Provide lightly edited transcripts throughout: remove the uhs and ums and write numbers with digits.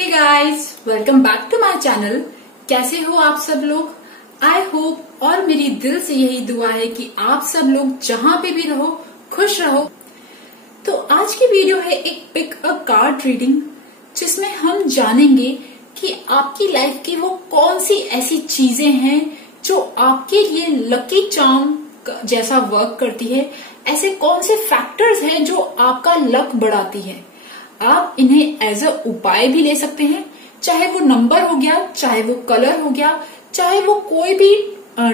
Hey guys, welcome back to my channel. कैसे हो आप सब लोग? आई होप और मेरी दिल से यही दुआ है कि आप सब लोग जहां पे भी रहो खुश रहो। तो आज की वीडियो है एक पिक अ कार्ड रीडिंग, जिसमें हम जानेंगे कि आपकी लाइफ की वो कौन सी ऐसी चीजें हैं जो आपके लिए लकी चार्म जैसा वर्क करती है। ऐसे कौन से फैक्टर्स हैं जो आपका लक बढ़ाती है। आप इन्हें एज अ उपाय भी ले सकते हैं, चाहे वो नंबर हो गया, चाहे वो कलर हो गया, चाहे वो कोई भी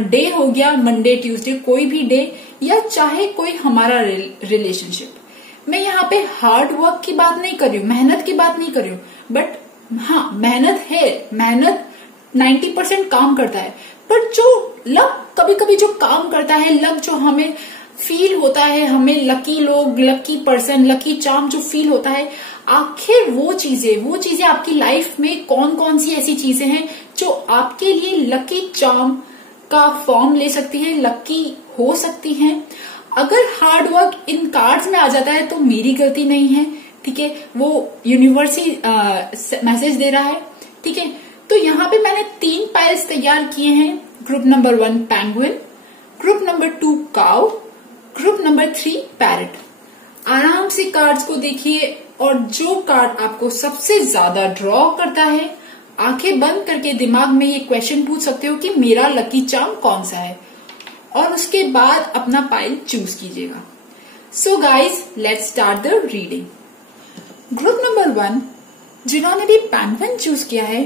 डे हो गया, मंडे ट्यूसडे कोई भी डे, या चाहे कोई हमारा रिलेशनशिप। मैं यहाँ पे हार्ड वर्क की बात नहीं कर रही हूँ, मेहनत की बात नहीं कर रही हूँ, बट हाँ मेहनत है, मेहनत 90% काम करता है, पर जो लक कभी कभी जो काम करता है, लक जो हमें फील होता है, हमें लकी लोग, लकी पर्सन, लकी चार्म जो फील होता है, आखिर वो चीजें आपकी लाइफ में कौन कौन सी ऐसी चीजें हैं जो आपके लिए लकी चार्म का फॉर्म ले सकती है, लकी हो सकती हैं। अगर हार्ड वर्क इन कार्ड्स में आ जाता है तो मेरी गलती नहीं है, ठीक है, वो यूनिवर्स ही मैसेज दे रहा है, ठीक है। तो यहाँ पे मैंने 3 पाइल्स तैयार किए हैं। Group number 1 penguin, group number 2 cow, group number 3 parrot. आराम से कार्ड्स को देखिए और जो कार्ड आपको सबसे ज्यादा ड्रॉ करता है, आंखें बंद करके दिमाग में ये क्वेश्चन पूछ सकते हो कि मेरा लकी चार्म कौन सा है, और उसके बाद अपना पाइल चूज कीजिएगा। So guys, let's start the reading. Group number 1 जिन्होंने भी पेंगुइन चूज किया है,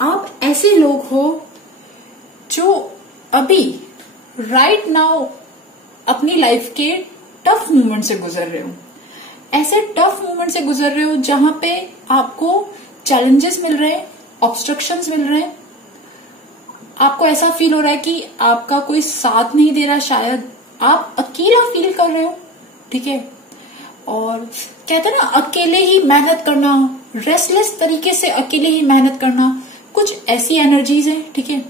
आप ऐसे लोग हो जो अभी राइट नाउ अपनी लाइफ के टफ मोमेंट से गुजर रहे हो। ऐसे टफ मोमेंट से गुजर रहे हो जहां पे आपको चैलेंजेस मिल रहे हैं, ऑब्स्ट्रक्शंस मिल रहे हैं, आपको ऐसा फील हो रहा है कि आपका कोई साथ नहीं दे रहा, शायद आप अकेला फील कर रहे हो, ठीक है। और कहते हैं ना, अकेले ही मेहनत करना, रेस्टलेस तरीके से अकेले ही मेहनत करना, कुछ ऐसी एनर्जीज है, ठीक है।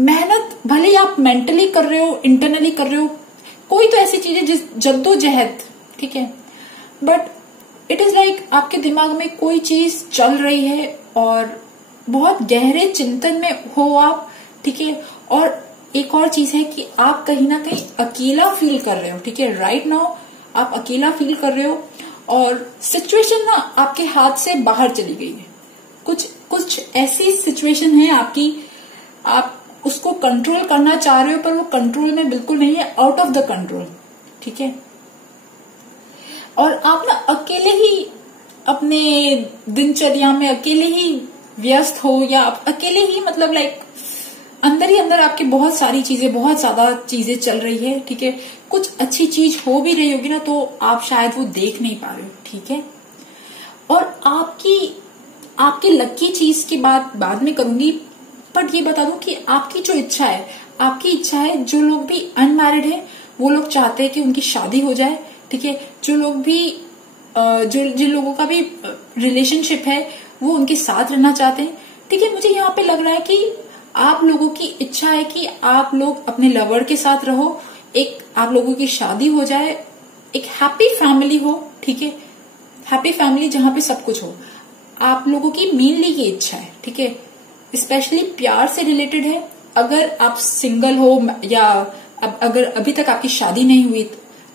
मेहनत भले ही आप मेंटली कर रहे हो, इंटरनली कर रहे हो, कोई तो ऐसी चीज है जिस जद्दोजहद, ठीक है, बट इट इज लाइक आपके दिमाग में कोई चीज चल रही है और बहुत गहरे चिंतन में हो आप, ठीक है। और एक और चीज है कि आप कहीं ना कहीं अकेला फील कर रहे हो, ठीक है, राइट नाउ आप अकेला फील कर रहे हो और सिचुएशन ना आपके हाथ से बाहर चली गई है। कुछ ऐसी सिचुएशन है आपकी, आप उसको कंट्रोल करना चाह रहे हो पर वो कंट्रोल में बिल्कुल नहीं है, आउट ऑफ द कंट्रोल, ठीक है। और आप ना अकेले ही अपने दिनचर्या में अकेले ही व्यस्त हो, या अकेले ही मतलब लाइक अंदर ही अंदर आपकी बहुत सारी चीजें, बहुत ज्यादा चीजें चल रही है, ठीक है। कुछ अच्छी चीज हो भी रही होगी ना, तो आप शायद वो देख नहीं पा रहे हो, ठीक है। और आपकी लकी चीज की बात बाद में करूंगी, बट ये बता दूं कि आपकी जो इच्छा है, आपकी इच्छा है, जो लोग भी अनमैरिड है वो लोग चाहते हैं कि उनकी शादी हो जाए, ठीक है। जो लोग भी जिन लोगों का भी रिलेशनशिप है वो उनके साथ रहना चाहते हैं, ठीक है। मुझे यहाँ पे लग रहा है कि आप लोगों की इच्छा है कि आप लोग अपने लवर के साथ रहो, एक आप लोगों की शादी हो जाए, एक हैप्पी फैमिली हो, ठीक है, हैप्पी फैमिली जहां पे सब कुछ हो। आप लोगों की मेनली ये इच्छा है, ठीक है। स्पेशली प्यार से रिलेटेड है। अगर आप सिंगल हो या अगर अभी तक आपकी शादी नहीं हुई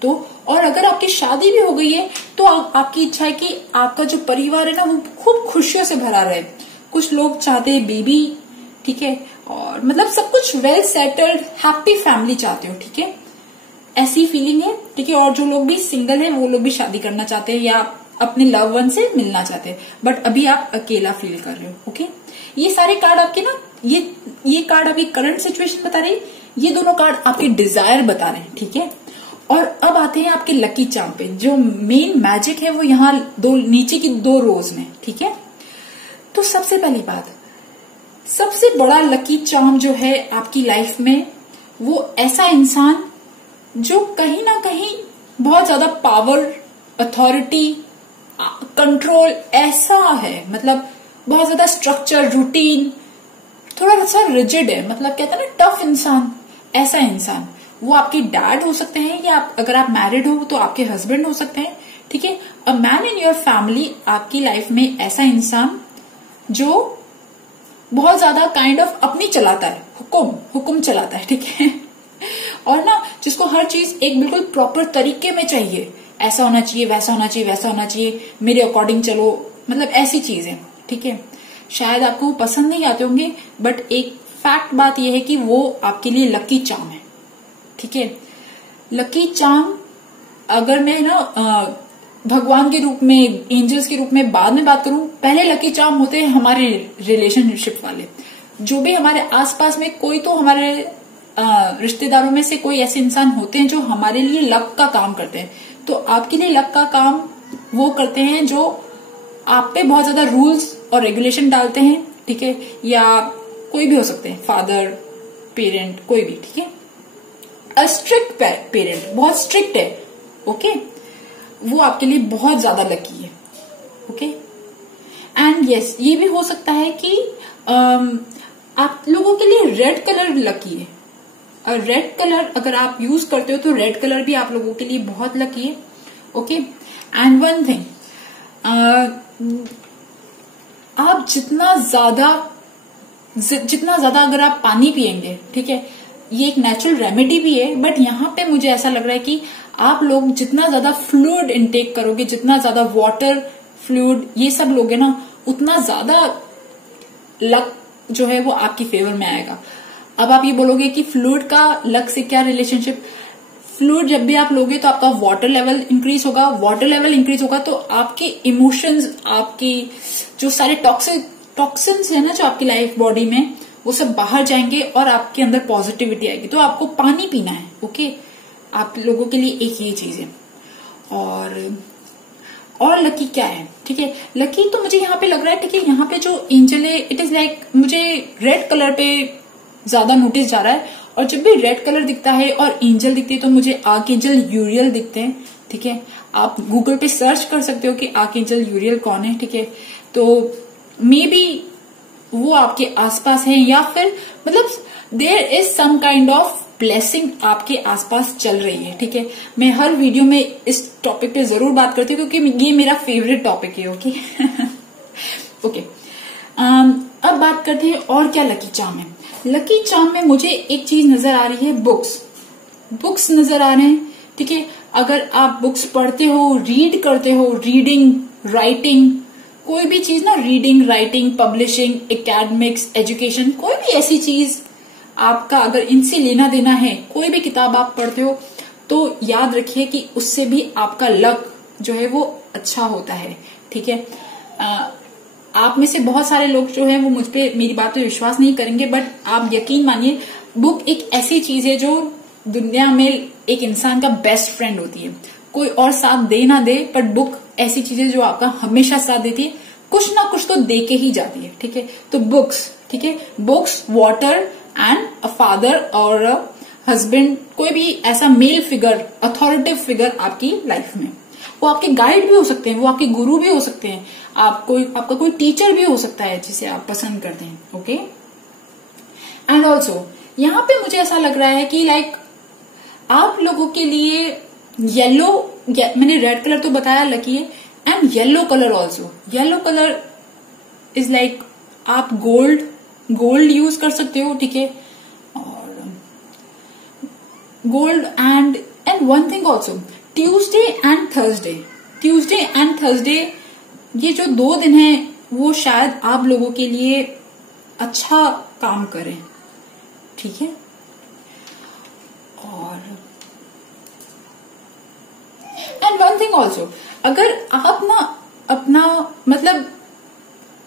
तो, और अगर आपकी शादी भी हो गई है तो आपकी इच्छा है कि आपका जो परिवार है ना वो खूब खुशियों से भरा रहे। कुछ लोग चाहते हैं बेबी, ठीक है, और मतलब सब कुछ वेल सेटल्ड हैप्पी फैमिली चाहते हो, ठीक है, ऐसी फीलिंग है, ठीक है। और जो लोग भी सिंगल है वो लोग भी शादी करना चाहते हैं या अपने लव वन से मिलना चाहते हैं, बट अभी आप अकेला फील कर रहे हो, ओके। ये सारे कार्ड आपके ना, ये कार्ड आपकी करंट सिचुएशन बता रहे हैं, ये दोनों कार्ड आपके डिजायर बता रहे हैं, ठीक है। और अब आते हैं आपके लकी चार्म पे। जो मेन मैजिक है वो यहाँ नीचे की 2 रोज में, ठीक है। तो सबसे पहली बात, सबसे बड़ा लकी चार्म जो है आपकी लाइफ में, वो ऐसा इंसान जो कहीं ना कहीं बहुत ज्यादा पावर, अथॉरिटी, कंट्रोल ऐसा है, मतलब बहुत ज्यादा स्ट्रक्चर, रूटीन, थोड़ा सा रिजिड है, मतलब कहते हैं ना टफ इंसान, ऐसा इंसान। वो आपके डैड हो सकते हैं, या अगर आप मैरिड हो तो आपके हस्बैंड हो सकते हैं, ठीक है। अ मैन इन योर फैमिली, आपकी लाइफ में ऐसा इंसान जो बहुत ज्यादा काइंड ऑफ अपनी चलाता है, हुक्म चलाता है, ठीक है। और ना जिसको हर चीज एक बिल्कुल प्रॉपर तरीके में चाहिए, ऐसा होना चाहिए, वैसा होना चाहिए, वैसा होना चाहिए, मेरे अकॉर्डिंग चलो, मतलब ऐसी चीजें, ठीक है। शायद आपको पसंद नहीं आते होंगे, बट एक फैक्ट बात यह है कि वो आपके लिए लकी चार्म है, ठीक है। लकी चार्म अगर मैं ना भगवान के रूप में, एंजल्स के रूप में बाद में बात करूं, पहले लकी चार्म होते हैं हमारे रिलेशनशिप वाले, जो भी हमारे आसपास में कोई तो हमारे रिश्तेदारों में से कोई ऐसे इंसान होते हैं जो हमारे लिए लक का काम करते हैं। तो आपके लिए लक का काम वो करते हैं जो आप पे बहुत ज्यादा रूल्स और रेगुलेशन डालते हैं, ठीक है, या कोई भी हो सकते हैं, फादर, पेरेंट, कोई भी, ठीक है। अ स्ट्रिक्ट पेरेंट, बहुत स्ट्रिक्ट है, ओके, वो आपके लिए बहुत ज्यादा लकी है, ओके। एंड यस, ये भी हो सकता है कि आप लोगों के लिए रेड कलर लकी है। रेड कलर अगर आप यूज करते हो तो रेड कलर भी आप लोगों के लिए बहुत लकी है, ओके। एंड वन थिंग, आप जितना ज्यादा अगर आप पानी पिएंगे, ठीक है, ये एक नेचुरल रेमेडी भी है, बट यहाँ पे मुझे ऐसा लग रहा है कि आप लोग जितना ज्यादा फ्लूइड इनटेक करोगे, जितना ज्यादा वाटर, फ्लूइड ये सब लोगे ना, उतना ज्यादा लक जो है वो आपकी फेवर में आएगा। अब आप ये बोलोगे कि फ्लूइड का लक से क्या रिलेशनशिप? फ्लूइड जब भी आप लोगे तो आपका वाटर लेवल इंक्रीज होगा, वाटर लेवल इंक्रीज होगा तो आपके इमोशंस, आपकी जो सारे टॉक्सिन्स है ना जो आपकी लाइफ बॉडी में, वो सब बाहर जाएंगे और आपके अंदर पॉजिटिविटी आएगी। तो आपको पानी पीना है, ओके, आप लोगों के लिए एक ये चीज है। और लकी क्या है, ठीक है, लकी तो मुझे यहाँ पे लग रहा है, ठीक है, यहाँ पे जो एंजल है, इट इज लाइक, मुझे रेड कलर पे ज्यादा नोटिस जा रहा है, और जब भी रेड कलर दिखता है और एंजल दिखती है तो मुझे आर्कएंजल यूरियल दिखते हैं, ठीक है। आप गूगल पे सर्च कर सकते हो कि आर्कएंजल यूरियल कौन है, ठीक है। तो मे बी वो आपके आसपास है, या फिर मतलब there is some kind of blessing आपके आसपास चल रही है, ठीक है। मैं हर वीडियो में इस टॉपिक पे जरूर बात करती हूँ क्योंकि ये मेरा फेवरेट टॉपिक है, ओके। ओके, अब बात करते हैं और क्या लकी चार्म है। लकी चार्म में मुझे एक चीज नजर आ रही है, बुक्स नजर आ रहे हैं, ठीक है। अगर आप बुक्स पढ़ते हो, रीड करते हो, रीडिंग, राइटिंग, कोई भी चीज ना, reading, writing, publishing, academics, education, कोई भी ऐसी चीज आपका अगर इनसे लेना देना है, कोई भी किताब आप पढ़ते हो, तो याद रखिए कि उससे भी आपका लक जो है वो अच्छा होता है, ठीक है। आप में से बहुत सारे लोग जो है वो मुझ पे मेरी बात पे विश्वास नहीं करेंगे, बट आप यकीन मानिए, बुक एक ऐसी चीज है जो दुनिया में एक इंसान का बेस्ट फ्रेंड होती है। कोई और साथ दे ना दे, पर बुक ऐसी चीज है जो आपका हमेशा साथ देती है, कुछ ना कुछ तो दे के ही जाती है, ठीक है। तो बुक्स, ठीक है, books, water and a father और हस्बैंड, कोई भी ऐसा मेल फिगर, अथॉरिटेटिव फिगर आपकी लाइफ में, वो आपके गाइड भी हो सकते हैं, वो आपके गुरु भी हो सकते हैं, आपका कोई टीचर भी हो सकता है जिसे आप पसंद करते हैं, ओके। एंड ऑल्सो यहाँ पे मुझे ऐसा लग रहा है कि लाइक आप लोगों के लिए येलो, मैंने रेड कलर तो बताया लकी है, and yellow colour also. Yellow colour is like आप गोल्ड यूज कर सकते हो, ठीक है, और gold and one thing also, Tuesday and Thursday, ये जो 2 दिन है वो शायद आप लोगों के लिए अच्छा काम करें, ठीक है। और एंड वन थिंग ऑल्सो, अगर आप ना अपना मतलब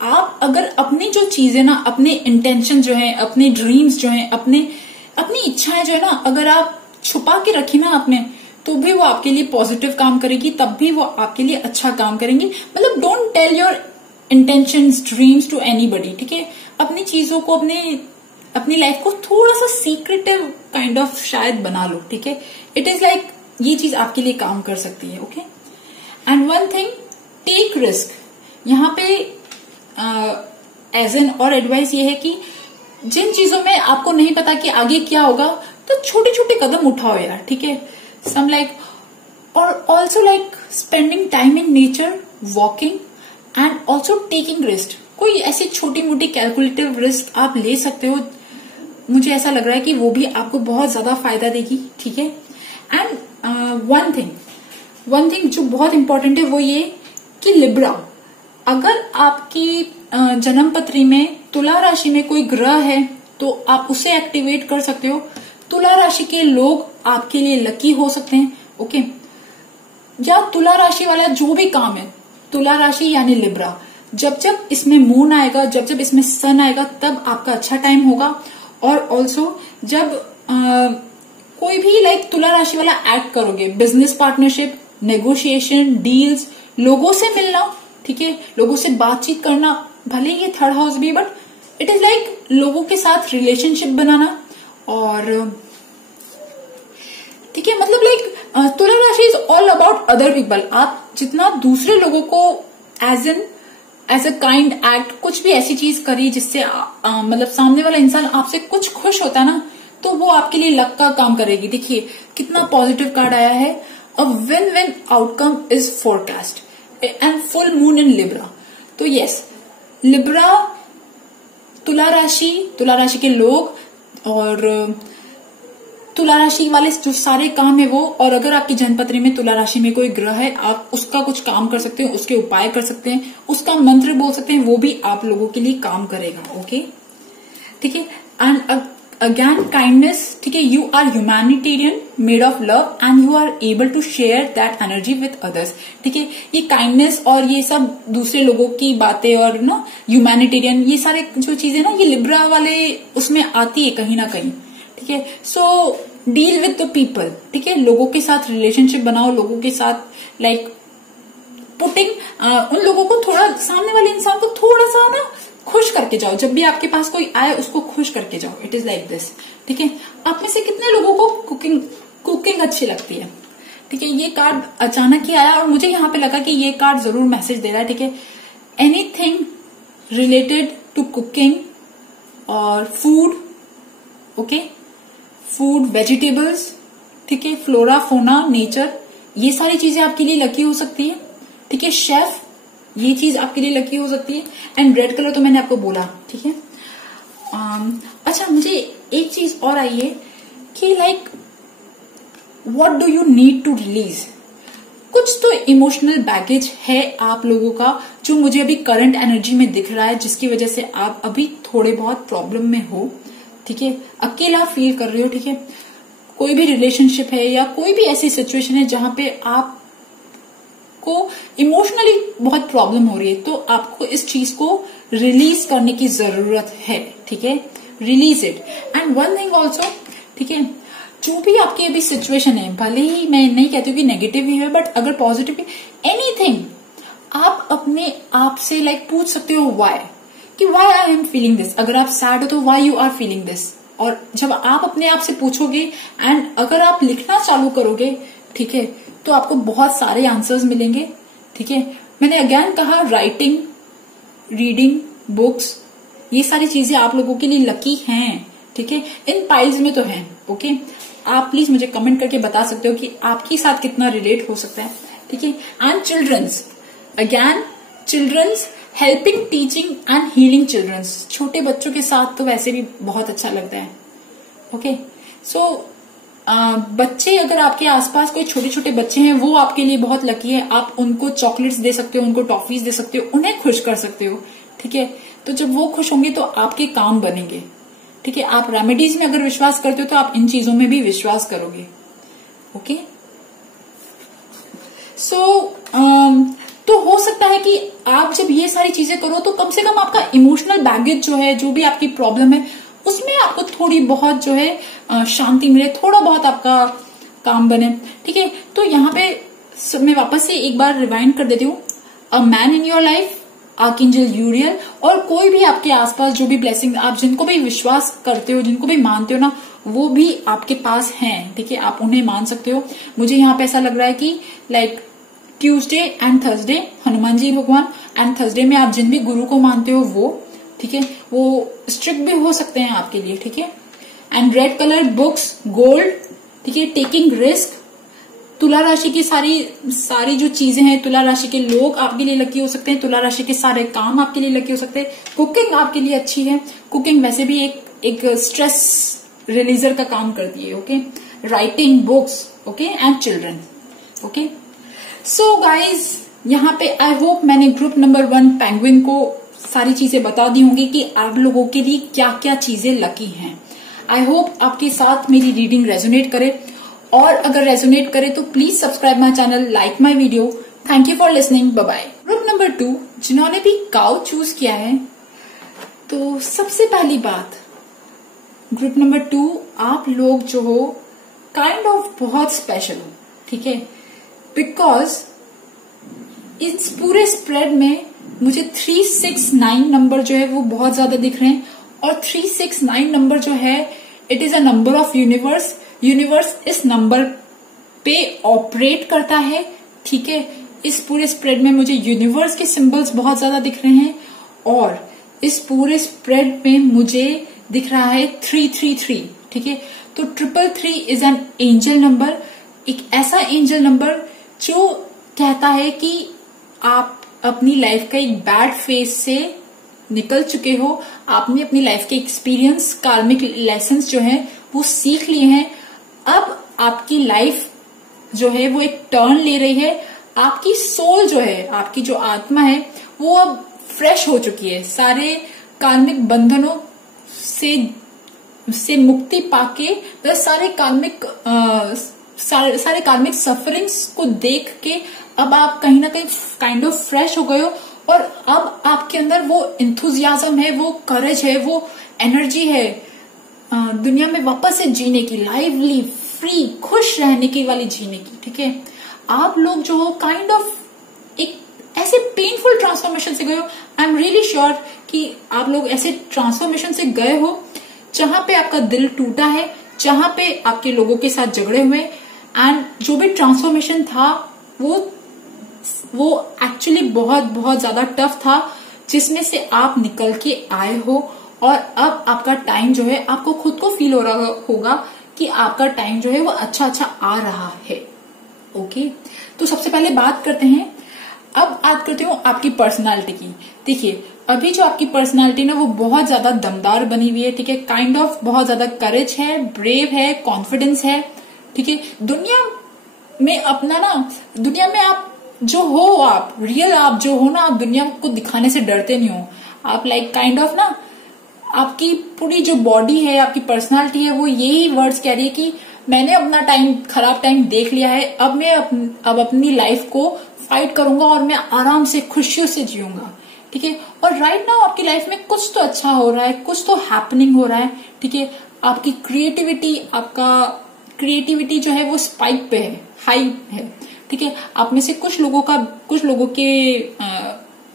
आप अगर अपनी जो चीजें ना, अपने इंटेंशन जो है, अपने ड्रीम्स जो है, अपनी इच्छाएं जो है ना, अगर आप छुपा के रखी ना अपने, तो भी वो आपके लिए पॉजिटिव काम करेगी, तब भी वो आपके लिए अच्छा काम करेंगी। मतलब don't tell your intentions, dreams to anybody, ठीक है। अपनी चीजों को, अपनी लाइफ को थोड़ा सा सीक्रेटिव काइंड ऑफ शायद बना लो, ठीक है। इट इज लाइक ये चीज आपके लिए काम कर सकती है, okay. And one thing, take risk. यहाँ पे एज एन और एडवाइस ये है कि जिन चीजों में आपको नहीं पता कि आगे क्या होगा, तो छोटे छोटे कदम उठाओ यार, ठीक है। सम लाइक और also like spending time in nature, walking and also taking risk. कोई ऐसी छोटी मोटी कैलकुलेटिव रिस्क आप ले सकते हो, मुझे ऐसा लग रहा है कि वो भी आपको बहुत ज्यादा फायदा देगी, ठीक है। एंड वन थिंग जो बहुत इंपॉर्टेंट है वो ये कि लिब्रा, अगर आपकी जन्म पत्री में तुला राशि में कोई ग्रह है तो आप उसे एक्टिवेट कर सकते हो। तुला राशि के लोग आपके लिए लकी हो सकते हैं, ओके। या तुला राशि वाला जो भी काम है, तुला राशि यानी लिब्रा, जब जब इसमें मून आएगा, जब जब इसमें सन आएगा, तब आपका अच्छा टाइम होगा। और ऑल्सो जब कोई भी लाइक तुला राशि वाला एक्ट करोगे, बिजनेस पार्टनरशिप, नेगोशिएशन, डील्स, लोगों से मिलना, ठीक है, लोगों से बातचीत करना, भले ये थर्ड हाउस भी, बट इट इज लाइक लोगों के साथ रिलेशनशिप बनाना। और ठीक है, मतलब लाइक तुला राशि is all about other people. आप जितना दूसरे लोगों को एज अ काइंड एक्ट, कुछ भी ऐसी चीज करिए जिससे मतलब सामने वाला इंसान आपसे कुछ खुश होता है ना, तो वो आपके लिए लक का काम करेगी। देखिए कितना पॉजिटिव कार्ड आया है, a win win outcome is forecast and full moon in Libra. तो यस, लिब्रा, तुला राशि के लोग और तुला राशि वाले जो सारे काम है वो, और अगर आपकी जन्मपत्री में तुला राशि में कोई ग्रह है, आप उसका कुछ काम कर सकते हो, उसके उपाय कर सकते हैं, उसका मंत्र बोल सकते हैं, वो भी आप लोगों के लिए काम करेगा, ओके, ठीक है। एंड अगेन काइंडनेस, ठीक है, you are humanitarian made of love and you are able to share that energy with others, ठीक है। ये काइंडनेस और ये सब दूसरे लोगों की बातें और ना ह्यूमैनिटेरियन, ये सारे जो चीजें ना, ये लिब्रा वाले उसमें आती है कहीं ना कहीं, ठीक है। सो डील विद द पीपल, ठीक है, लोगों के साथ रिलेशनशिप बनाओ, लोगों के साथ लाइक पुटिंग उन लोगों को थोड़ा, सामने वाले इंसान को थोड़ा सा ना खुश करके जाओ। जब भी आपके पास कोई आए उसको खुश करके जाओ, इट इज लाइक दिस, ठीक है। आप में से कितने लोगों को कुकिंग अच्छी लगती है, ठीक है। ये कार्ड अचानक ही आया और मुझे यहाँ पे लगा कि ये कार्ड जरूर मैसेज दे रहा है, ठीक है। एनीथिंग रिलेटेड टू कुकिंग और फूड, ओके, फूड, वेजिटेबल्स, ठीक है, फ्लोरा, फोना, नेचर, ये सारी चीजें आपके लिए लकी हो सकती है, ठीक है। शेफ, ये चीज आपके लिए लकी हो सकती है। एंड रेड कलर तो मैंने आपको बोला, ठीक है। अच्छा, मुझे एक चीज और आई है कि like what do you need to release. कुछ तो इमोशनल बैगेज है आप लोगों का जो मुझे अभी करंट एनर्जी में दिख रहा है, जिसकी वजह से आप अभी थोड़े बहुत प्रॉब्लम में हो, ठीक है, अकेला फील कर रहे हो, ठीक है। कोई भी रिलेशनशिप है या कोई भी ऐसी सिचुएशन है जहां पे आप को इमोशनली बहुत प्रॉब्लम हो रही है, तो आपको इस चीज को रिलीज करने की जरूरत है, ठीक है। Release it. And one thing also, ठीक है, जो भी आपकी अभी सिचुएशन है, भले ही मैं नहीं कहती हूँ कि नेगेटिव ही है, बट अगर पॉजिटिव भी, एनीथिंग, आप अपने आप से लाइक पूछ सकते हो वाई, कि why I am feeling this. अगर आप सैड हो तो why you are feeling this. और जब आप अपने आप से पूछोगे एंड अगर आप लिखना चालू करोगे, ठीक है, तो आपको बहुत सारे आंसर्स मिलेंगे, ठीक है। मैंने अगेन कहा, राइटिंग, रीडिंग, बुक्स, ये सारी चीजें आप लोगों के लिए लकी हैं, ठीक है। इन पाइल्स में तो हैं, ओके। आप प्लीज मुझे कमेंट करके बता सकते हो कि आपके साथ कितना रिलेट हो सकता है, ठीक है। And childrens, again childrens, helping, teaching and healing childrens. छोटे बच्चों के साथ तो वैसे भी बहुत अच्छा लगता है, ओके। सो बच्चे, अगर आपके आसपास कोई छोटे छोटे बच्चे हैं, वो आपके लिए बहुत लकी है। आप उनको चॉकलेट्स दे सकते हो, उनको टॉफीज दे सकते हो, उन्हें खुश कर सकते हो, ठीक है। तो जब वो खुश होंगे तो आपके काम बनेंगे, ठीक है। आप रेमेडीज में अगर विश्वास करते हो तो आप इन चीजों में भी विश्वास करोगे, ओके। सो तो हो सकता है कि आप जब ये सारी चीजें करो तो कम से कम आपका इमोशनल बैगेज जो है, जो भी आपकी प्रॉब्लम है, उसमें आपको थोड़ी बहुत जो है शांति मिले, थोड़ा बहुत आपका काम बने, ठीक है। तो यहाँ पे मैं वापस से एक बार रिवाइंड कर देती हूँ, a man in your life, archangel Uriel, और कोई भी आपके आसपास जो भी ब्लेसिंग, आप जिनको भी विश्वास करते हो, जिनको भी मानते हो ना, वो भी आपके पास हैं, ठीक है। आप उन्हें मान सकते हो। मुझे यहाँ पे ऐसा लग रहा है कि like Tuesday and Thursday Hanuman ji भगवान, एंड थर्सडे में आप जिन भी गुरु को मानते हो वो, ठीक है, वो स्ट्रिक्ट भी हो सकते हैं आपके लिए, ठीक है। And red colour, books, gold, ठीक है, टेकिंग रिस्क, तुला राशि की सारी जो चीजें हैं, तुला राशि के लोग आपके लिए लकी हो सकते हैं, तुला राशि के सारे काम आपके लिए लकी हो सकते हैं। कुकिंग आपके लिए अच्छी है। कुकिंग वैसे भी एक स्ट्रेस रिलीजर का काम करती है। Okay, writing books, okay, and children. Okay, so guys, यहाँ पे आई होप मैंने ग्रुप नंबर 1 पेंगुइन को सारी चीजें बता दी होंगी कि आप लोगों के लिए क्या क्या चीजें लकी हैं। आई होप आपके साथ मेरी रीडिंग रेजोनेट करे, और अगर रेजोनेट करे तो please subscribe my channel, like my video. Thank you for listening, bye bye. Group number 2 जिन्होंने भी काउ चूज किया है, तो सबसे पहली बात, ग्रुप नंबर 2 आप लोग जो हो काइंड ऑफ बहुत स्पेशल हो, ठीक है, बिकॉज इस पूरे स्प्रेड में मुझे 369 नंबर जो है वो बहुत ज्यादा दिख रहे हैं, और 369 नंबर जो है it is a number of universe. Universe इस नंबर पे ऑपरेट करता है, ठीक है। इस पूरे स्प्रेड में मुझे यूनिवर्स के सिंबल्स बहुत ज्यादा दिख रहे हैं, और इस पूरे स्प्रेड में मुझे दिख रहा है 333, ठीक है। तो 333 इज एन एंजल नंबर, एक ऐसा एंजल नंबर जो कहता है कि आप अपनी लाइफ का एक बैड फेज से निकल चुके हो, आपने अपनी लाइफ के एक्सपीरियंस, कार्मिक लेसन्स जो हैं वो सीख लिए हैं। अब आपकी लाइफ जो है वो एक टर्न ले रही है, आपकी सोल जो है, आपकी जो आत्मा है वो अब फ्रेश हो चुकी है, सारे कार्मिक बंधनों से मुक्ति पाके, सारे कार्मिक सफरिंग्स को देख के अब आप कहीं ना कहीं काइंड ऑफ फ्रेश हो गए हो, और अब आपके अंदर वो इंथुजियाज्म है, वो करेज है, वो एनर्जी है दुनिया में वापस से जीने की, लाइवली, फ्री, खुश रहने की वाली जीने की, ठीक है। आप लोग जो हो काइंड ऑफ एक ऐसे पेनफुल ट्रांसफॉर्मेशन से गए हो। आई एम रियली श्योर कि आप लोग ऐसे ट्रांसफॉर्मेशन से गए हो जहां पे आपका दिल टूटा है, जहां पे आपके लोगों के साथ झगड़े हुए, एंड जो भी ट्रांसफॉर्मेशन था वो एक्चुअली बहुत बहुत ज्यादा टफ था, जिसमें से आप निकल के आए हो, और अब आपका टाइम जो है, आपको खुद को फील हो रहा होगा कि आपका टाइम जो है वो अच्छा आ रहा है। ओके, तो सबसे पहले बात करते हैं, अब बात करते हो आपकी पर्सनालिटी की। देखिए, अभी जो आपकी पर्सनालिटी ना वो बहुत ज्यादा दमदार बनी हुई है, ठीक है, काइंड ऑफ बहुत ज्यादा करेज है, ब्रेव है, कॉन्फिडेंस है, ठीक है। दुनिया में आप जो हो, आप रियल आप जो हो ना, आप दुनिया को दिखाने से डरते नहीं हो। आप लाइक काइंड ऑफ ना, आपकी पूरी जो बॉडी है, आपकी पर्सनालिटी है, वो यही वर्ड्स कह रही है कि मैंने अपना खराब टाइम देख लिया है, अब मैं अपनी लाइफ को फाइट करूंगा, और मैं आराम से खुशियों से जीऊंगा, ठीक है। और राइट नाउ आपकी लाइफ में कुछ तो अच्छा हो रहा है, कुछ तो हैपनिंग हो रहा है, ठीक है। आपकी क्रिएटिविटी जो है वो स्पाइक पे है, हाई है, ठीक है। आप में से कुछ लोगों के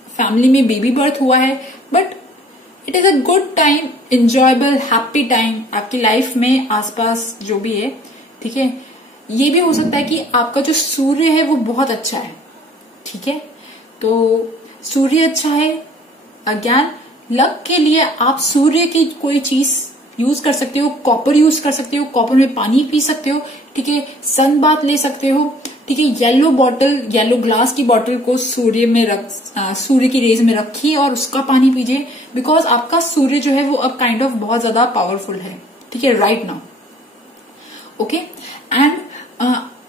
फैमिली में बेबी बर्थ हुआ है, but it is a good time, enjoyable, happy time आपकी लाइफ में, आसपास जो भी है, ठीक है। ये भी हो सकता है कि आपका जो सूर्य है वो बहुत अच्छा है, ठीक है। तो सूर्य अच्छा है, अज्ञान लक के लिए आप सूर्य की कोई चीज यूज कर सकते हो, कॉपर यूज कर सकते हो, कॉपर में पानी पी सकते हो, ठीक है। सन बाथ ले सकते हो, ठीक है। येलो ग्लास की बॉटल को सूर्य की रेज में रखिए और उसका पानी पीजिए, बिकॉज आपका सूर्य जो है वो अब काइंड ऑफ बहुत ज्यादा पावरफुल है, ठीक है, राइट नाउ। ओके, एंड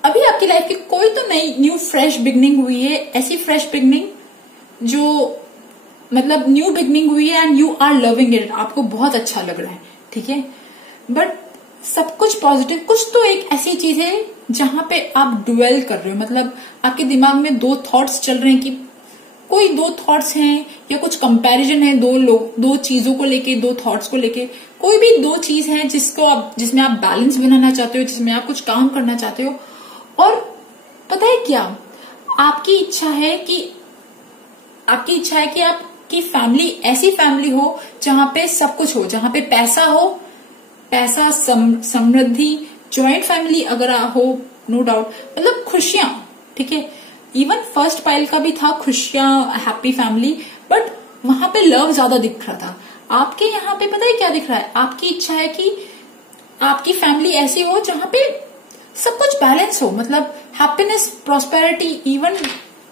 अभी आपकी लाइफ की कोई तो नई न्यू फ्रेश बिगनिंग हुई है, ऐसी फ्रेश बिगनिंग जो मतलब न्यू बिगनिंग हुई है, and you are loving it, आपको बहुत अच्छा लग रहा है, ठीक है। बट सब कुछ पॉजिटिव, कुछ तो एक ऐसी चीज है जहां पे आप ड्वेल कर रहे हो, मतलब आपके दिमाग में 2 थॉट्स चल रहे हैं, कि कोई 2 थॉट्स हैं या कुछ कंपैरिजन है, दो चीजों को लेके, 2 थॉट्स को लेके, कोई भी 2 चीज है जिसमें आप बैलेंस बनाना चाहते हो, जिसमें आप कुछ काम करना चाहते हो। और पता है क्या, आपकी इच्छा है कि आपकी फैमिली ऐसी फैमिली हो जहां पे सब कुछ हो, जहां पे पैसा, समृद्धि, ज्वाइंट फैमिली अगर हो, नो डाउट, मतलब खुशियां, ठीक है। इवन फर्स्ट पाइल का भी था खुशियां, हैप्पी फैमिली, बट वहां पे लव ज्यादा दिख रहा था। आपके यहाँ पे पता है क्या दिख रहा है, आपकी इच्छा है कि आपकी फैमिली ऐसी हो जहां पे सब कुछ बैलेंस हो, मतलब हैप्पीनेस, प्रॉस्पेरिटी, इवन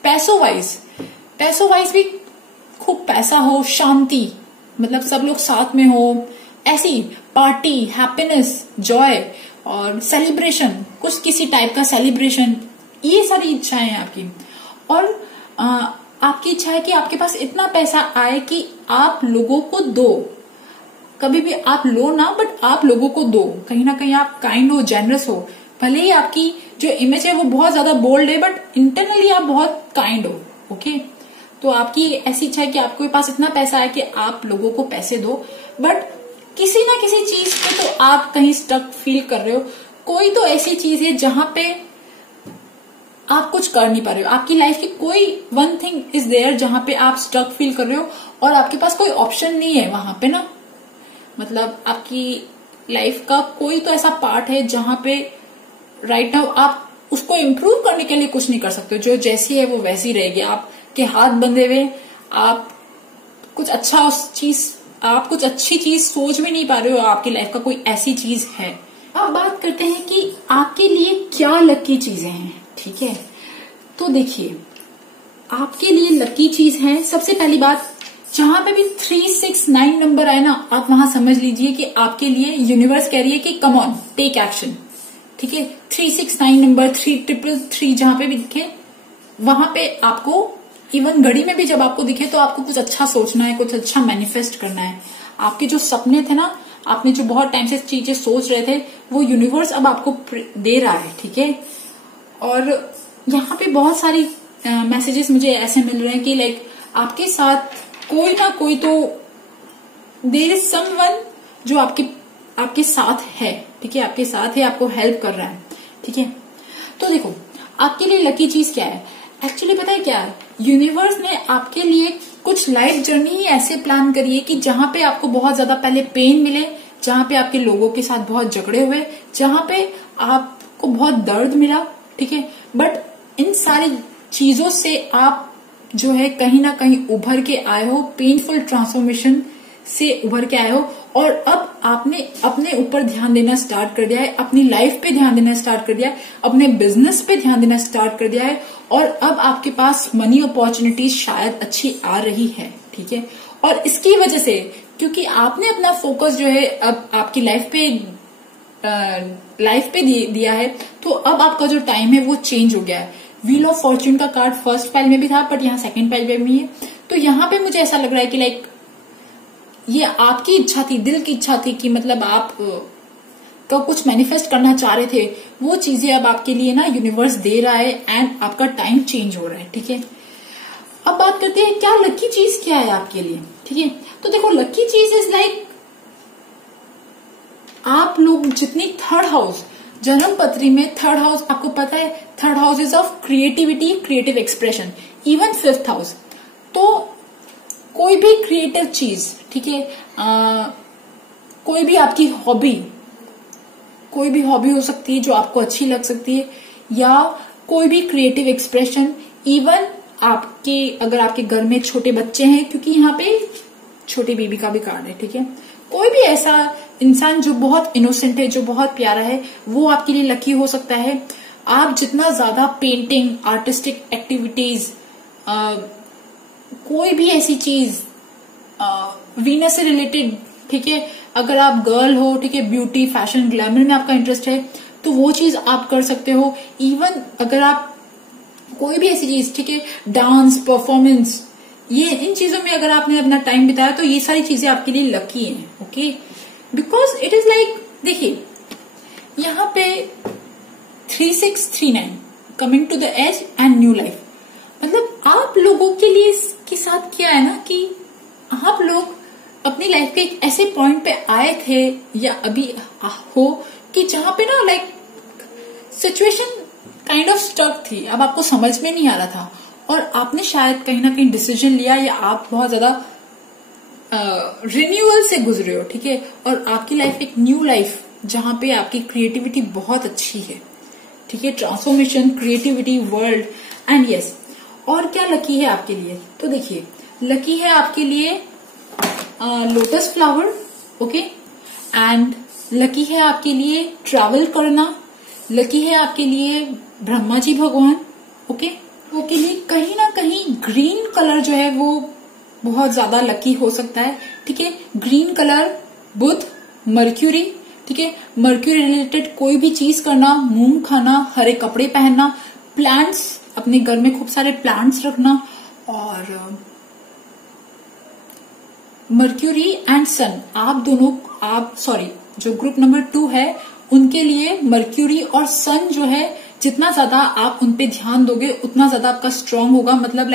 पैसों वाइज भी खूब पैसा हो, शांति, मतलब सब लोग साथ में हो, ऐसी पार्टी, हैप्पीनेस, जॉय और सेलिब्रेशन, कुछ किसी टाइप का सेलिब्रेशन, ये सारी इच्छाएं हैं आपकी। और आपकी इच्छा है कि आपके पास इतना पैसा आए कि आप लोगों को दो, कभी भी आप लो ना, बट आप लोगों को दो, कहीं ना कहीं आप काइंड हो, जेनरस हो। भले ही आपकी जो इमेज है वो बहुत ज्यादा बोल्ड है, बट इंटरनली आप बहुत काइंड हो। ओके, तो आपकी ऐसी इच्छा है कि आपके पास इतना पैसा है कि आप लोगों को पैसे दो, बट किसी ना किसी चीज पे तो आप कहीं स्टक फील कर रहे हो। कोई तो ऐसी चीज है जहां पे आप कुछ कर नहीं पा रहे हो, आपकी लाइफ की कोई वन थिंग इज देयर जहां पे आप स्टक फील कर रहे हो और आपके पास कोई ऑप्शन नहीं है वहां पे ना। मतलब आपकी लाइफ का कोई तो ऐसा पार्ट है जहां पे राइट नाउ आप उसको इम्प्रूव करने के लिए कुछ नहीं कर सकते, जो जैसी है वो वैसी रहेगी, आपके हाथ बंधे हुए, आप कुछ अच्छी चीज सोच भी नहीं पा रहे हो, आपकी लाइफ का कोई ऐसी चीज है। अब बात करते हैं कि आपके लिए क्या लकी चीजें हैं। ठीक है, तो देखिए आपके लिए लकी चीज है, सबसे पहली बात, जहां पे भी 369 नंबर आए ना, आप वहां समझ लीजिए कि आपके लिए यूनिवर्स कह रही है कि कम ऑन, टेक एक्शन। ठीक है, 369 नंबर, 3333 जहां पे भी दिखे वहां पे आपको, इवन घड़ी में भी जब आपको दिखे तो आपको कुछ अच्छा सोचना है, कुछ अच्छा मैनिफेस्ट करना है। आपके जो सपने थे ना, आपने जो बहुत टाइम से चीजें सोच रहे थे, वो यूनिवर्स अब आपको दे रहा है। ठीक है, और यहाँ पे बहुत सारी मैसेजेस मुझे ऐसे मिल रहे हैं कि लाइक आपके साथ कोई ना कोई तो देयर इज समवन जो आपके साथ है। ठीक है, आपके साथ है, आपको हेल्प कर रहा है। ठीक है, तो देखो आपके लिए लकी चीज क्या है, एक्चुअली पता है क्या है, यूनिवर्स ने आपके लिए कुछ लाइफ जर्नी ही ऐसे प्लान करी है कि जहां पे आपको बहुत ज्यादा पहले पेन मिले, जहां पे आपके लोगों के साथ बहुत झगड़े हुए, जहां पे आपको बहुत दर्द मिला। ठीक है, बट इन सारी चीजों से आप जो है कहीं ना कहीं उभर के आए हो, पेनफुल ट्रांसफॉर्मेशन से उभर के आए हो, और अब आपने अपने ऊपर ध्यान देना स्टार्ट कर दिया है, अपनी लाइफ पे ध्यान देना स्टार्ट कर दिया है, अपने बिजनेस पे ध्यान देना स्टार्ट कर दिया है, और अब आपके पास मनी अपॉर्चुनिटीज शायद अच्छी आ रही है। ठीक है, और इसकी वजह से, क्योंकि आपने अपना फोकस जो है अब आपकी लाइफ पे दिया है, तो अब आपका जो टाइम है वो चेंज हो गया है। व्हील ऑफ फॉर्च्यून का कार्ड फर्स्ट पाइल में भी था, बट यहाँ सेकंड पाइल में भी है। तो यहाँ पे मुझे ऐसा लग रहा है कि लाइक ये आपकी इच्छा थी, दिल की इच्छा थी कि मतलब आप तो कुछ मैनिफेस्ट करना चाह रहे थे, वो चीजें अब आपके लिए ना यूनिवर्स दे रहा है, एंड आपका टाइम चेंज हो रहा है। ठीक है, अब बात करते हैं क्या लकी चीज क्या है आपके लिए। ठीक है, तो देखो लकी चीज इज लाइक आप लोग जितनी थर्ड हाउस, जन्म पत्री में थर्ड हाउस, आपको पता है third house is of creativity, creative expression, even fifth house. तो कोई भी क्रिएटिव चीज, ठीक है, कोई भी आपकी हॉबी, कोई भी हॉबी हो सकती है जो आपको अच्छी लग सकती है, या कोई भी क्रिएटिव एक्सप्रेशन, इवन आपके अगर आपके घर में छोटे बच्चे हैं, क्योंकि यहाँ पे छोटी बेबी का भी कार्ड है। ठीक है, कोई भी ऐसा इंसान जो बहुत इनोसेंट है, जो बहुत प्यारा है, वो आपके लिए लकी हो सकता है। आप जितना ज्यादा पेंटिंग, आर्टिस्टिक एक्टिविटीज, कोई भी ऐसी चीज वीनस से रिलेटेड, ठीक है, अगर आप गर्ल हो, ठीक है, ब्यूटी, फैशन, ग्लैमर में आपका इंटरेस्ट है, तो वो चीज आप कर सकते हो। इवन अगर आप कोई भी ऐसी चीज, ठीक है, डांस, परफॉर्मेंस, ये इन चीजों में अगर आपने अपना टाइम बिताया, तो ये सारी चीजें आपके लिए लकी हैं। Okay, because it is like, देखिए यहाँ पे 3639 coming to the age and new life, मतलब आप लोगों के लिए के साथ क्या है ना कि आप लोग अपनी लाइफ के एक ऐसे पॉइंट पे आए थे या अभी हो कि जहां पे ना like situation kind of stuck थी, अब आपको समझ में नहीं आ रहा था, और आपने शायद कहीं ना कहीं डिसीजन लिया, या आप बहुत ज्यादा रिन्यूअल से गुजरे हो। ठीक है, और आपकी लाइफ एक न्यू लाइफ जहां पे आपकी क्रिएटिविटी बहुत अच्छी है। ठीक है, transformation, creativity, world and yes. और क्या लकी है आपके लिए, तो देखिए लकी है आपके लिए lotus flower, okay, and lucky है आपके लिए ट्रैवल करना, लकी है आपके लिए ब्रह्मा जी भगवान, ओके। वो के लिए कहीं ना कहीं ग्रीन कलर जो है वो बहुत ज्यादा लकी हो सकता है, ठीक है। ग्रीन कलर, बुध, मर्क्यूरी, ठीक है। मर्क्यूरी रिलेटेड कोई भी चीज करना, मूंग खाना, हरे कपड़े पहनना, प्लांट्स, अपने घर में खूब सारे प्लांट्स रखना, और मर्क्यूरी एंड सन, जो ग्रुप नंबर 2 है उनके लिए मर्क्यूरी और सन जो है, जितना ज्यादा आप उन पे ध्यान दोगे उतना ज्यादा आपका स्ट्रांग होगा। मतलब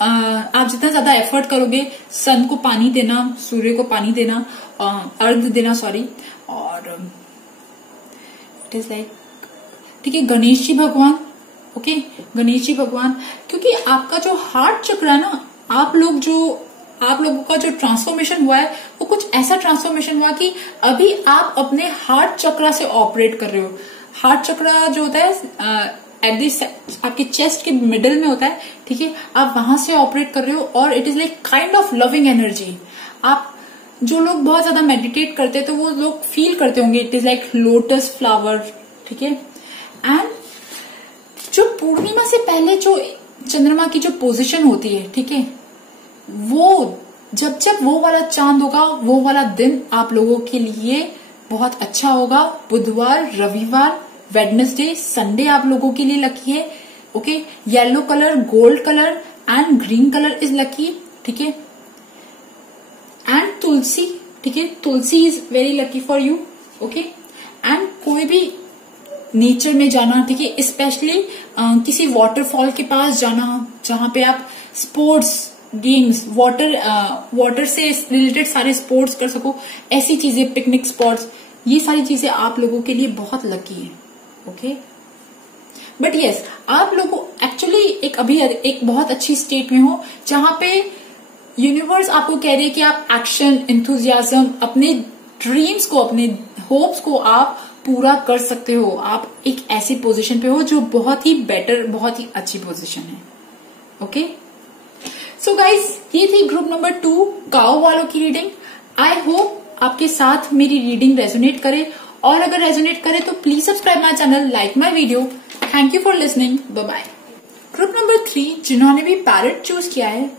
आप जितना ज्यादा एफर्ट करोगे, सन को पानी देना, सूर्य को पानी देना, अर्घ देना, और इट इज लाइक, ठीक है। गणेश जी भगवान, ओके, गणेश जी भगवान, क्योंकि आपका जो हार्ट चक्र है ना, आप लोगों का जो ट्रांसफॉर्मेशन हुआ है वो कुछ ऐसा ट्रांसफॉर्मेशन हुआ कि अभी आप अपने हार्ट चक्र से ऑपरेट कर रहे हो। हार्ट चक्र जो होता है आपके चेस्ट के मिडल में होता है, ठीक है। आप वहां से ऑपरेट कर रहे हो, और it is like kind of loving energy. आप जो लोग बहुत ज्यादा मेडिटेट करते हैं तो वो लोग फील करते होंगे, it is like lotus flower, ठीक है। एंड जो पूर्णिमा से पहले जो चंद्रमा की जो पोजीशन होती है, ठीक है, वो जब वो वाला चांद होगा, वो वाला दिन आप लोगों के लिए बहुत अच्छा होगा। बुधवार, रविवार, वेडनेसडे, संडे आप लोगों के लिए लकी है, okay. Yellow colour, gold colour and green colour is lucky, ठीक है। एंड तुलसी, ठीक है, tulsi is very lucky for you, okay. And कोई भी नेचर में जाना, ठीक है, स्पेशली किसी वाटरफॉल के पास जाना जहां पे आप स्पोर्ट्स गेम्स, वाटर से रिलेटेड सारे स्पोर्ट्स कर सको, ऐसी चीजें, पिकनिक स्पॉट्स, ये सारी चीजें आप लोगों के लिए बहुत लकी है, ओके। बट यस, आप लोगों एक्चुअली एक बहुत अच्छी स्टेट में हो जहां पे यूनिवर्स आपको कह रही है कि आप एक्शन, एंथुजियाज्म, अपने ड्रीम्स को, अपने होप्स को आप पूरा कर सकते हो। आप एक ऐसी पोजीशन पे हो जो बहुत ही बेटर, बहुत ही अच्छी पोजीशन है, ओके। सो गाइज, ये थी ग्रुप नंबर 2 काओ वालों की रीडिंग। आई होप आपके साथ मेरी रीडिंग रेजोनेट करे, और अगर रेजोनेट करे तो please subscribe my channel, like my video. Thank you for listening, bye bye. Group number 3 जिन्होंने भी पैरेट चूज किया है,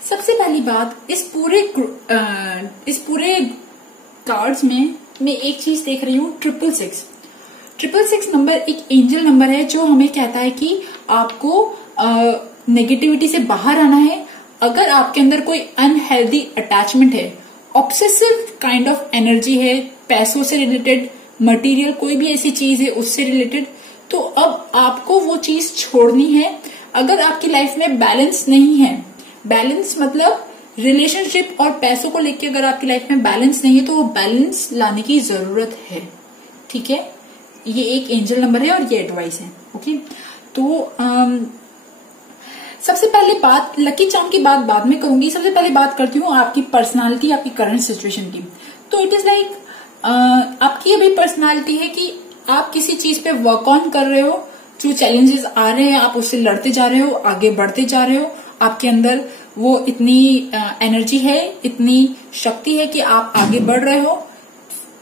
सबसे पहली बात, इस पूरे कार्ड्स में मैं एक चीज देख रही हूँ, 666। 666 नंबर एक एंजल नंबर है जो हमें कहता है कि आपको नेगेटिविटी से बाहर आना है। अगर आपके अंदर कोई अनहेल्दी अटैचमेंट है, ऑब्सेसिव काइंड ऑफ एनर्जी है, पैसों से रिलेटेड, मटेरियल कोई भी ऐसी चीज है उससे रिलेटेड, तो अब आपको वो चीज छोड़नी है। अगर आपकी लाइफ में बैलेंस नहीं है, बैलेंस मतलब रिलेशनशिप और पैसों को लेकर अगर आपकी लाइफ में बैलेंस नहीं है तो वो बैलेंस लाने की जरूरत है, ठीक है। ये एक एंजल नंबर है और ये एडवाइस है, ओके। तो सबसे पहले बात, लकी चार्म की बात बाद में करूंगी, सबसे पहले बात करती हूँ आपकी पर्सनालिटी, आपकी करंट सिचुएशन की। तो इट इज लाइक आपकी अभी पर्सनालिटी है कि आप किसी चीज पे वर्क ऑन कर रहे हो, जो चैलेंजेस आ रहे हैं आप उससे लड़ते जा रहे हो, आगे बढ़ते जा रहे हो। आपके अंदर वो इतनी एनर्जी है, इतनी शक्ति है कि आप आगे बढ़ रहे हो,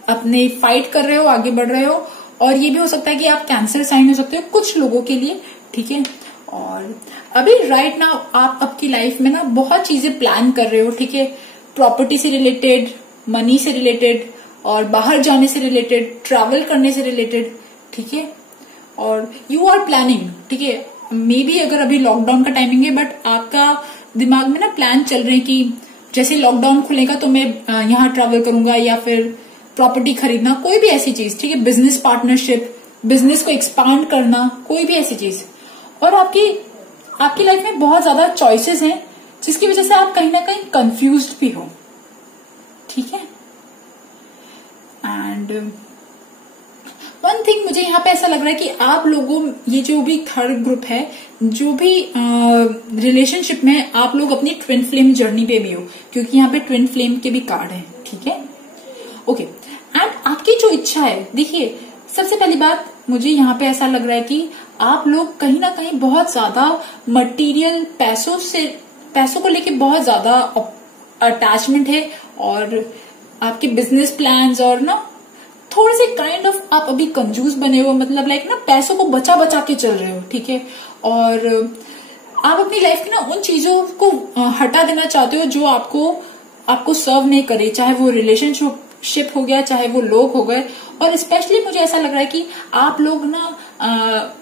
अपने फाइट कर रहे हो, आगे बढ़ रहे हो। और ये भी हो सकता है कि आप कैंसर साइन हो सकते हो कुछ लोगों के लिए, ठीक है। और अभी राइट नाउ आप आपकी लाइफ में ना बहुत चीजें प्लान कर रहे हो, ठीक है। प्रॉपर्टी से रिलेटेड, मनी से रिलेटेड, और बाहर जाने से रिलेटेड, ट्रैवल करने से रिलेटेड, ठीक है। और यू आर प्लानिंग, ठीक है। मे बी अगर अभी लॉकडाउन का टाइमिंग है, बट आपका दिमाग में ना प्लान चल रहे हैं कि जैसे लॉकडाउन खुलेगा तो मैं यहाँ ट्रैवल करूंगा, या फिर प्रॉपर्टी खरीदना, कोई भी ऐसी चीज, ठीक है। बिजनेस पार्टनरशिप, बिजनेस को एक्सपांड करना, कोई भी ऐसी चीज। और आपकी लाइफ में बहुत ज्यादा चॉइसेस हैं जिसकी वजह से आप कहीं ना कहीं कंफ्यूज्ड भी हो, ठीक है। एंड वन थिंग मुझे यहाँ पे ऐसा लग रहा है कि आप लोगों, ये जो भी थर्ड ग्रुप है, जो भी रिलेशनशिप में, आप लोग अपनी ट्विन फ्लेम जर्नी पे भी हो, क्योंकि यहाँ पे ट्विन फ्लेम के भी कार्ड है, ठीक है, ओके। एंड आपकी जो इच्छा है, देखिए सबसे पहली बात मुझे यहाँ पे ऐसा लग रहा है कि आप लोग कहीं ना कहीं बहुत ज्यादा मटेरियल, पैसों को लेके बहुत ज्यादा अटैचमेंट है, और आपके बिजनेस प्लान्स और ना थोड़े से काइंड ऑफ आप अभी कंजूस बने हो, मतलब लाइक ना पैसों को बचा बचा के चल रहे हो, ठीक है। और आप अपनी लाइफ की ना उन चीजों को हटा देना चाहते हो जो आपको सर्व नहीं करे, चाहे वो रिलेशनशिप हो गया, चाहे वो लोग हो गए। और स्पेशली मुझे ऐसा लग रहा है कि आप लोग ना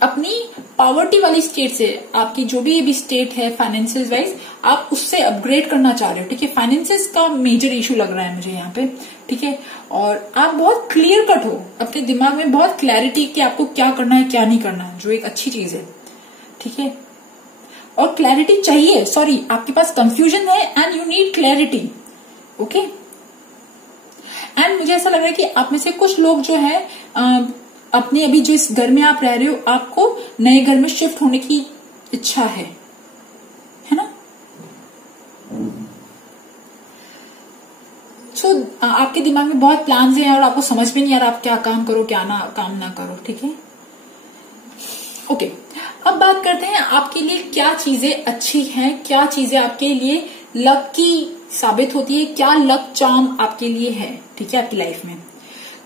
अपनी पॉवर्टी वाली स्टेट से, आपकी जो भी अभी स्टेट है फाइनेंशियल वाइज, आप उससे अपग्रेड करना चाह रहे हो, ठीक है। फाइनेंसेस का मेजर इशू लग रहा है मुझे यहाँ पे, ठीक है। और आप बहुत क्लियर कट हो, अपने दिमाग में बहुत क्लैरिटी कि आपको क्या करना है क्या नहीं करना है, जो एक अच्छी चीज है, ठीक है। और क्लैरिटी चाहिए, सॉरी, आपके पास कंफ्यूजन है and you need clarity, okay. And मुझे ऐसा लग रहा है कि आप में से कुछ लोग जो है अपने अभी जो इस घर में आप रह रहे हो, आपको नए घर में शिफ्ट होने की इच्छा है ना। सो आपके दिमाग में बहुत प्लान्स हैं और आपको समझ में नहीं आ रहा आप क्या काम करो क्या काम ना करो, ठीक है। ओके, अब बात करते हैं आपके लिए क्या चीजें अच्छी हैं, क्या चीजें आपके लिए लकी साबित होती है, क्या लक चार्म आपके लिए है, ठीक है, आपकी लाइफ में।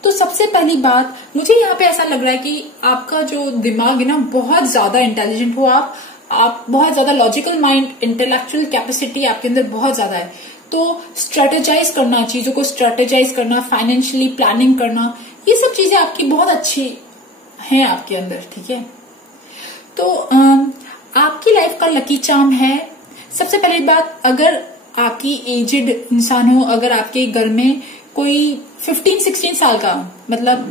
तो सबसे पहली बात, मुझे यहाँ पे ऐसा लग रहा है कि आपका जो दिमाग है ना बहुत ज्यादा इंटेलिजेंट हो, आप बहुत ज्यादा लॉजिकल माइंड, इंटेलेक्चुअल कैपेसिटी आपके अंदर बहुत ज्यादा है। तो स्ट्रेटेजाइज करना, चीजों को स्ट्रेटेजाइज करना, फाइनेंशियली प्लानिंग करना, ये सब चीजें आपकी बहुत अच्छी हैं आपके अंदर, ठीक है। तो आपकी लाइफ का लकी चार्म है, सबसे पहली बात, अगर आपकी एजेड इंसान हो, अगर आपके घर में कोई 15-16 साल का, मतलब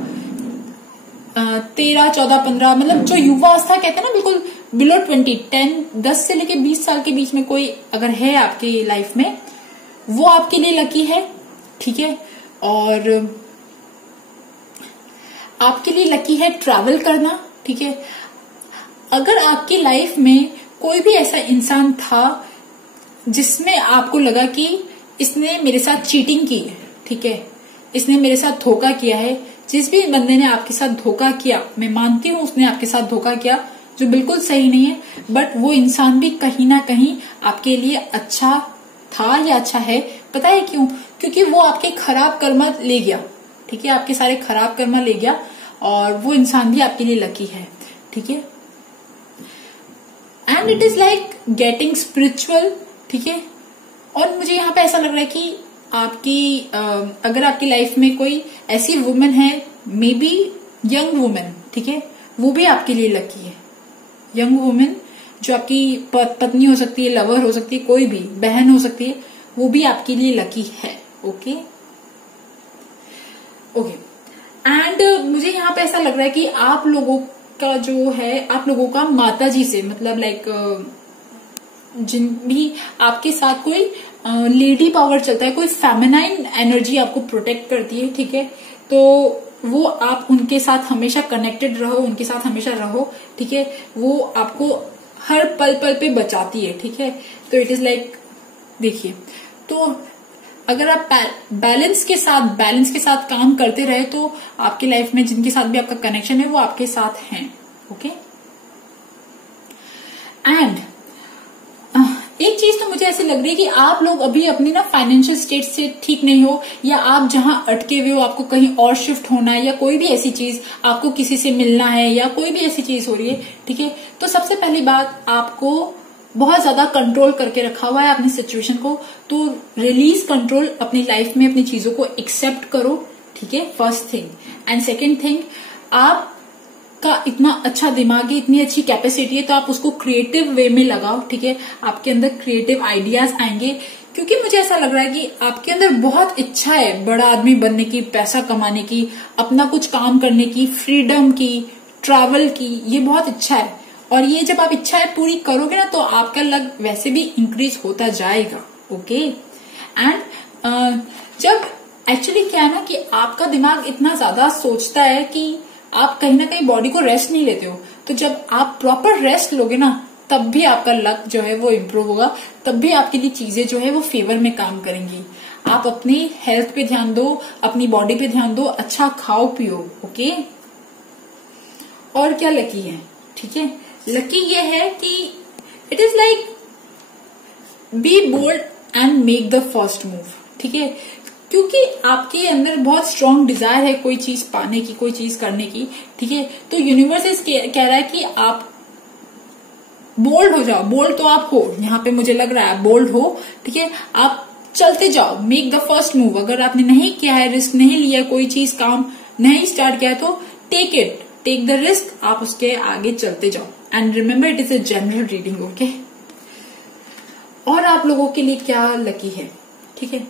13, 14, 15, मतलब जो युवावस्था कहते हैं ना, बिल्कुल बिलो 10 से लेके 20 साल के बीच में कोई अगर है आपकी लाइफ में, वो आपके लिए लकी है, ठीक है। और आपके लिए लकी है ट्रैवल करना, ठीक है। अगर आपकी लाइफ में कोई भी ऐसा इंसान था जिसमें आपको लगा कि इसने मेरे साथ चीटिंग की है, ठीक है, इसने मेरे साथ धोखा किया है, जिस भी बंदे ने आपके साथ धोखा किया, मैं मानती हूँ उसने आपके साथ धोखा किया, जो बिल्कुल सही नहीं है, बट वो इंसान भी कहीं ना कहीं आपके लिए अच्छा था या अच्छा है। पता है क्यों? क्योंकि वो आपके खराब कर्म ले गया, ठीक है, आपके सारे खराब कर्म ले गया, और वो इंसान भी आपके लिए लकी है, ठीक है। And it is like getting spiritual, ठीक है। और मुझे यहाँ पे ऐसा लग रहा है कि आपकी अगर आपकी लाइफ में कोई ऐसी वुमेन है, मे बी यंग वुमेन, ठीक है, वो भी आपके लिए लकी है। यंग वुमेन जो आपकी पत्नी हो सकती है, लवर हो सकती है, कोई भी बहन हो सकती है, वो भी आपके लिए लकी है, ओके ओके। एंड मुझे यहाँ पे ऐसा लग रहा है कि आप लोगों का जो है, आप लोगों का माता जी से, मतलब लाइक जिन भी आपके साथ कोई लेडी पावर चलता है, कोई फेमिनाइन एनर्जी आपको प्रोटेक्ट करती है, ठीक है, तो वो आप उनके साथ हमेशा कनेक्टेड रहो, उनके साथ हमेशा रहो, ठीक है। वो आपको हर पल पल पे बचाती है, ठीक है। तो इट इज लाइक, देखिए, तो अगर आप बैलेंस के साथ काम करते रहे तो आपकी लाइफ में जिनके साथ भी आपका कनेक्शन है वो आपके साथ हैं, ओके। एंड एक चीज तो मुझे ऐसी लग रही है कि आप लोग अभी अपनी ना फाइनेंशियल स्टेट से ठीक नहीं हो, या आप जहां अटके हुए हो, आपको कहीं और शिफ्ट होना है, या कोई भी ऐसी चीज, आपको किसी से मिलना है, या कोई भी ऐसी चीज हो रही है, ठीक है। तो सबसे पहली बात, आपको बहुत ज्यादा कंट्रोल करके रखा हुआ है अपनी सिचुएशन को, तो रिलीज कंट्रोल अपनी लाइफ में, अपनी चीजों को एक्सेप्ट करो, ठीक है, first thing. And second thing, आप का इतना अच्छा दिमाग है, इतनी अच्छी कैपेसिटी है, तो आप उसको क्रिएटिव वे में लगाओ, ठीक है। आपके अंदर क्रिएटिव आइडियाज आएंगे, क्योंकि मुझे ऐसा लग रहा है कि आपके अंदर बहुत इच्छा है बड़ा आदमी बनने की, पैसा कमाने की, अपना कुछ काम करने की, फ्रीडम की, ट्रैवल की, ये बहुत इच्छा है। और ये जब आप इच्छाएं पूरी करोगे ना, तो आपका लक वैसे भी इंक्रीज होता जाएगा, ओके। एंड जब एक्चुअली क्या है ना कि आपका दिमाग इतना ज्यादा सोचता है कि आप कहीं ना कहीं बॉडी को रेस्ट नहीं लेते हो, तो जब आप प्रॉपर रेस्ट लोगे ना, तब भी आपका लक जो है वो इम्प्रूव होगा, तब भी आपके लिए चीजें जो है वो फेवर में काम करेंगी। आप अपनी हेल्थ पे ध्यान दो, अपनी बॉडी पे ध्यान दो, अच्छा खाओ पियो, ओके। और क्या लकी है, ठीक है, लकी ये है कि it is like be bold and make the first move, ठीक है। क्योंकि आपके अंदर बहुत स्ट्रांग डिजायर है कोई चीज पाने की, कोई चीज करने की, ठीक है। तो यूनिवर्स कह रहा है कि आप बोल्ड हो जाओ। बोल्ड तो आप हो, यहाँ पे मुझे लग रहा है बोल्ड हो, ठीक है। आप चलते जाओ, मेक द फर्स्ट मूव। अगर आपने नहीं किया है, रिस्क नहीं लिया, कोई चीज काम नहीं स्टार्ट किया है, तो take it, take the risk, आप उसके आगे चलते जाओ। And remember it is a general reading, okay. और आप लोगों के लिए क्या लकी है, ठीक है।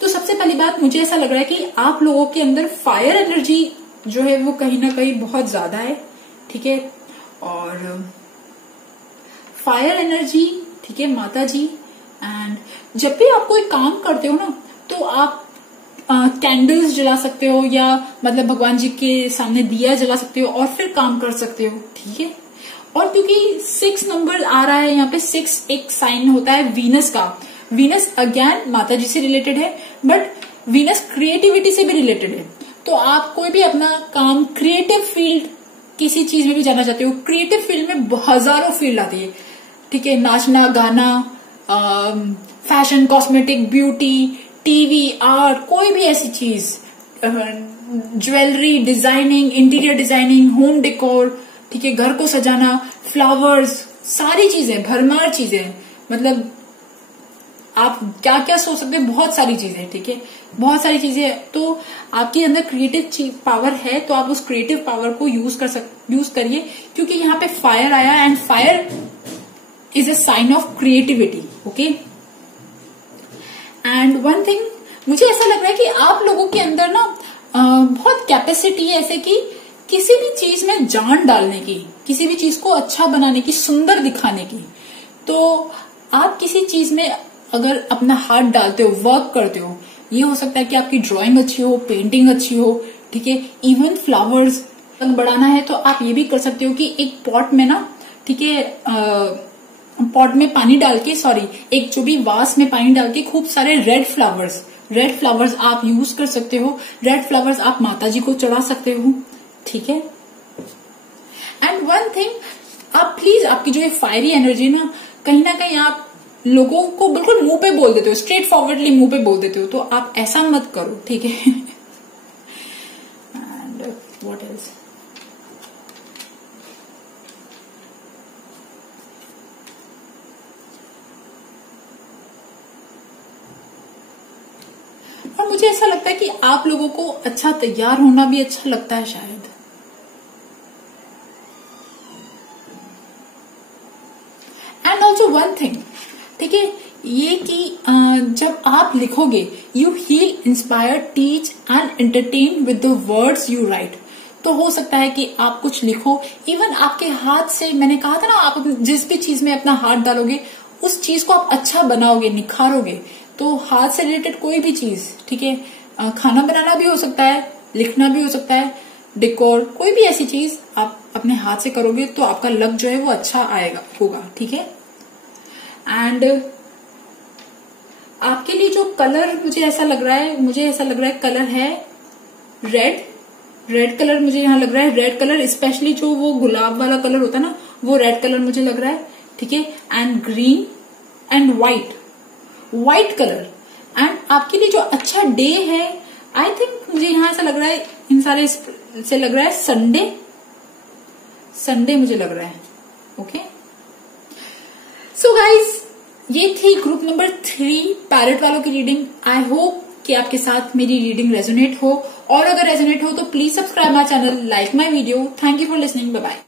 तो सबसे पहली बात, मुझे ऐसा लग रहा है कि आप लोगों के अंदर फायर एनर्जी जो है वो कहीं ना कहीं बहुत ज्यादा है, ठीक है। और फायर एनर्जी, ठीक है, माता जी। एंड जब भी आप कोई काम करते हो ना, तो आप कैंडल्स जला सकते हो, या मतलब भगवान जी के सामने दिया जला सकते हो और फिर काम कर सकते हो, ठीक है। और क्योंकि 6 नंबर आ रहा है यहाँ पे, 6 एक साइन होता है वीनस का। वीनस अगेन माता जी से रिलेटेड है, बट वीनस क्रिएटिविटी से भी रिलेटेड है। तो आप कोई भी अपना काम क्रिएटिव फील्ड, किसी चीज में भी जाना चाहते हो, क्रिएटिव फील्ड में हजारों फील्ड आती है, ठीक है। नाचना, गाना, fashion, cosmetic, beauty, TV, art, कोई भी ऐसी चीज, jewellery, designing, interior designing, home decor, ठीक है, घर को सजाना, फ्लावर्स, सारी चीजें, भरमार चीजें, मतलब आप क्या क्या सोच सकते हैं, बहुत सारी चीजें, ठीक है, बहुत सारी चीजें। तो आपके अंदर क्रिएटिव पावर है, तो आप उस क्रिएटिव पावर को यूज करिए, क्योंकि यहाँ पे फायर आया, and fire is a sign of creativity, okay. And one thing, मुझे ऐसा लग रहा है कि आप लोगों के अंदर ना बहुत कैपेसिटी है ऐसे कि किसी भी चीज में जान डालने की, किसी भी चीज को अच्छा बनाने की, सुंदर दिखाने की। तो आप किसी चीज में अगर अपना हाथ डालते हो, वर्क करते हो, ये हो सकता है कि आपकी ड्राइंग अच्छी हो, पेंटिंग अच्छी हो, ठीक है। इवन फ्लावर्स बढ़ाना है तो आप ये भी कर सकते हो कि एक पॉट में ना, ठीक है, पॉट में पानी डाल के, एक जो भी वास में पानी डाल के खूब सारे रेड फ्लावर्स आप यूज कर सकते हो। रेड फ्लावर्स आप माता जी को चढ़ा सकते हो, ठीक है। एंड वन थिंग, आप प्लीज आपकी जो ये फायरी एनर्जी ना कहीं आप लोगों को बिल्कुल मुंह पे बोल देते हो, स्ट्रेट फॉरवर्डली मुंह पे बोल देते हो, तो आप ऐसा मत करो, ठीक है। एंड व्हाट एल्स, और मुझे ऐसा लगता है कि आप लोगों को अच्छा तैयार होना भी अच्छा लगता है शायद। एंड ऑल्सो वन थिंग, ठीक है, ये कि जब आप लिखोगे, you heal, inspire, teach and entertain with the words you write. तो हो सकता है कि आप कुछ लिखो, इवन आपके हाथ से, मैंने कहा था ना, आप जिस भी चीज में अपना हाथ डालोगे उस चीज को आप अच्छा बनाओगे, निखारोगे। तो हाथ से रिलेटेड कोई भी चीज, ठीक है, खाना बनाना भी हो सकता है, लिखना भी हो सकता है, डेकोर, कोई भी ऐसी चीज आप अपने हाथ से करोगे तो आपका लक जो है वो अच्छा होगा, ठीक है। एंड आपके लिए जो कलर मुझे ऐसा लग रहा है कलर है रेड कलर। मुझे यहाँ लग रहा है रेड कलर, स्पेशली जो वो गुलाब वाला कलर होता है ना, वो रेड कलर मुझे लग रहा है, ठीक है। And green and white colour. And आपके लिए जो अच्छा डे है, आई थिंक मुझे यहाँ ऐसा लग रहा है, इन सारे से लग रहा है संडे मुझे लग रहा है, ओके। सो गाइज, ये थी ग्रुप नंबर 3 पैरेट वालों की रीडिंग। आई होप कि आपके साथ मेरी रीडिंग रेजोनेट हो, और अगर रेजोनेट हो तो please subscribe my channel, like my video. Thank you for listening, bye bye.